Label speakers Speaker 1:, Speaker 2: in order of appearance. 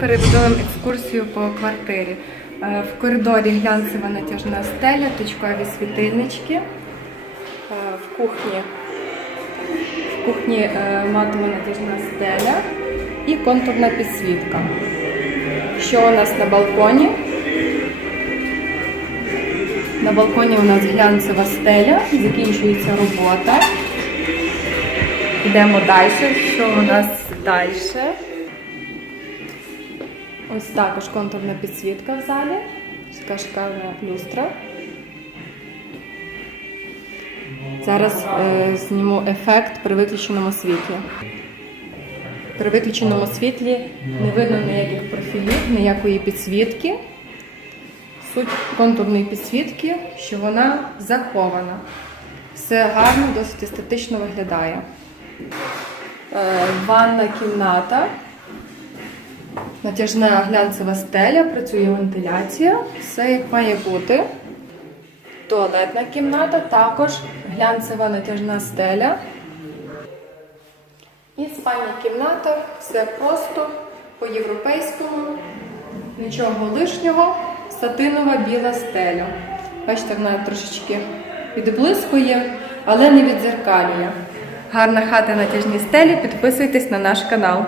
Speaker 1: переведемо екскурсію по квартирі. Е, В коридорі глянцева натяжна стеля, точкові світильнички. Е, В кухні, в кухні е, матова натяжна стеля і контурна підсвітка. Що у нас на балконі? На балконі у нас глянцева стеля, закінчується робота. Йдемо далі. Що у нас далі? Ось також контурна підсвітка в залі. Така шикарна люстра. Зараз е, зніму ефект при виключеному світлі. При виключеному світлі не видно ніяких профілів, ніякої підсвітки. Суть контурної підсвітки, що вона захована. Все гарно, досить естетично виглядає. Е, Ванна кімната. Натяжна глянцева стеля, працює вентиляція, все як має бути. Туалетна кімната, також глянцева натяжна стеля. І спальня кімната, все просто по-європейському, нічого лишнього, сатинова біла стеля. Бачите, вона трошечки відблискує, але не відзеркалює. Гарна хата натяжній стелі. Підписуйтесь на наш канал.